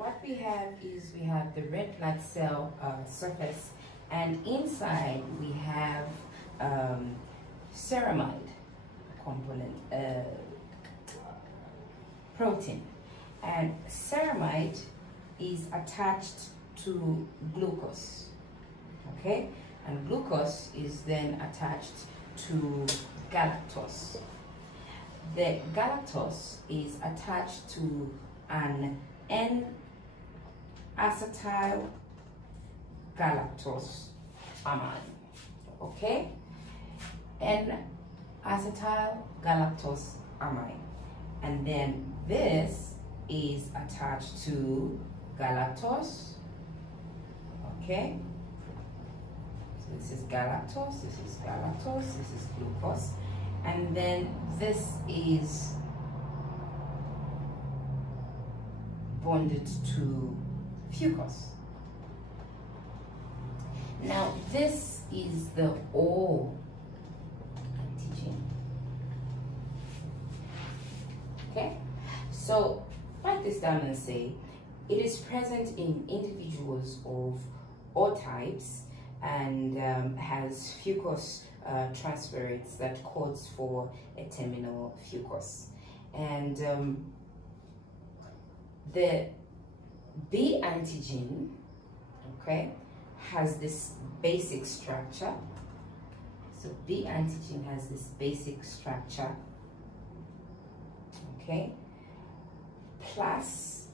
what we have is we have the red blood cell surface, and inside we have ceramide component protein, and ceramide is attached to glucose, okay, and glucose is then attached to galactose. The galactose is attached to an N-acetyl galactose amine, okay, N-acetyl galactose amine, and then this is attached to galactose, okay. So this is galactose, this is galactose, this is glucose, and then this is bonded to fucose. Now this is the O antigen. Okay, so write this down and say it is present in individuals of all types and has fucose transferates that codes for a terminal fucose. And the B antigen, okay, has this basic structure. So B antigen has this basic structure, okay, plus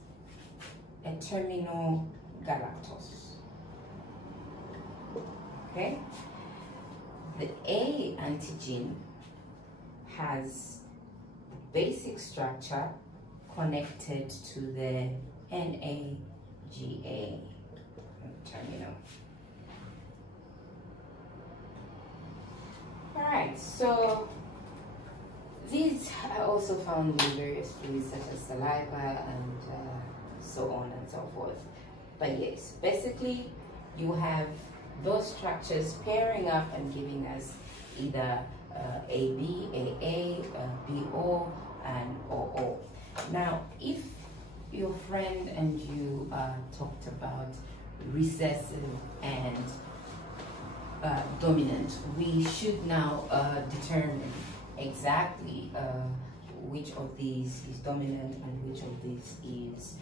a terminal galactose, okay. The A antigen has the basic structure connected to the NAGA terminal. Alright, so these are also found in various fluids such as saliva and so on and so forth. But yes, basically you have those structures pairing up and giving us either AB, AA, BO, and OO. Now, if your friend and you talked about recessive and dominant, we should now determine exactly which of these is dominant and which of these is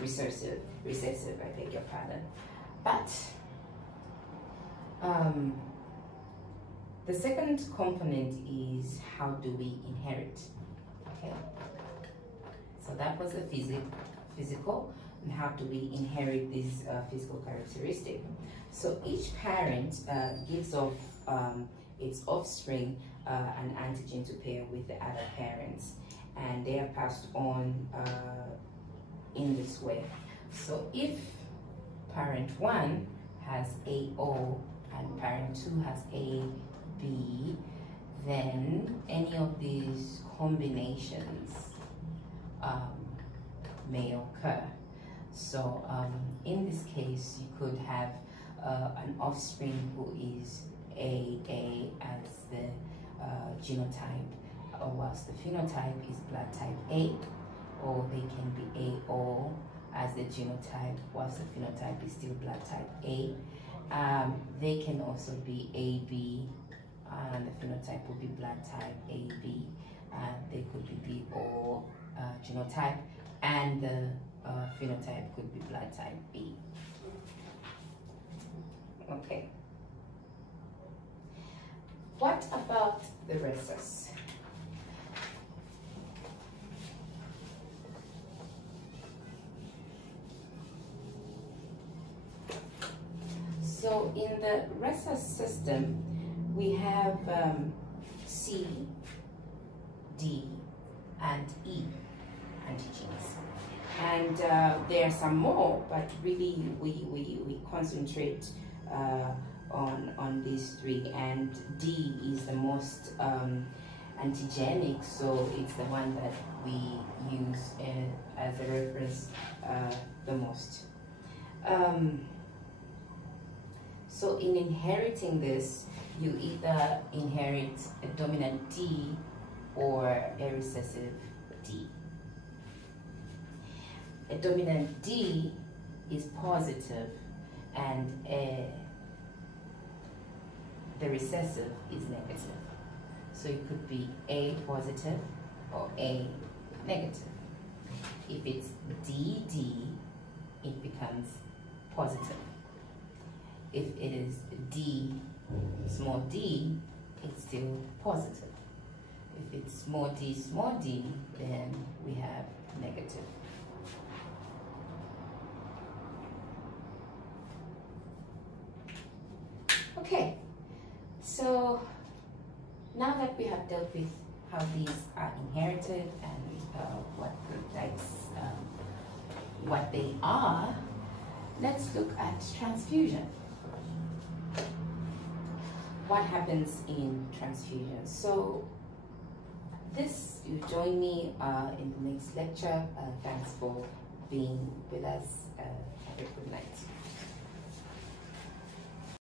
recessive, I beg your pardon. But the second component is how do we inherit, okay? So that was the physical, and how do we inherit this physical characteristic? So each parent gives off its offspring an antigen to pair with the other parents, and they are passed on in this way. So if parent 1 has AO and parent 2 has AB, then any of these combinations may occur. So in this case, you could have an offspring who is AA as the genotype, whilst the phenotype is blood type A, or they can be AO as the genotype, whilst the phenotype is still blood type A. They can also be AB, and the phenotype will be blood type AB. They could be BO genotype, and the phenotype could be blood type B. Okay. What about the rhesus? So in the rhesus system, we have C, D, and E antigens. And there are some more, but really we concentrate on these three, and D is the most antigenic, so it's the one that we use as a reference the most. So in inheriting this, you either inherit a dominant D or a recessive D. a dominant D is positive and the recessive is negative. So it could be A positive or A negative. If it's DD, it becomes positive. If it is D, small d, it's still positive. If it's small d, then we have negative. Okay, so now that we have dealt with how these are inherited and what the types, what they are, let's look at transfusion. What happens in transfusion? So this, you join me in the next lecture. Thanks for being with us. Have a good night.